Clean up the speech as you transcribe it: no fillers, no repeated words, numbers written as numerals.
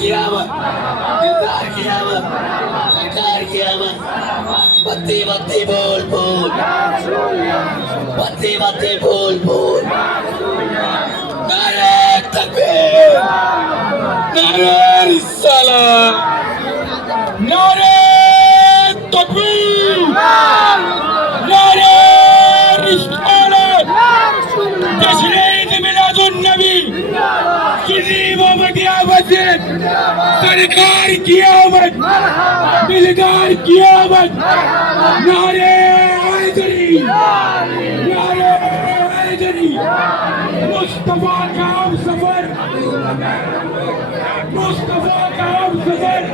कियामत दिलदार कियामत सरकार कियामत बत्ती बत्ती बोल बोल बत्ती बत्ती बोल बोल नारे तकबीर नारे रिसालत नारे तकबीर नारे रिसालत तशरीफ मिलादुन नबी तजीब मदियावत सरकार कियामत दिलदार कियामत नारे हैदरी नारे हैदरी मुस्तफा का हम सफर मुस्तफा का हम सफर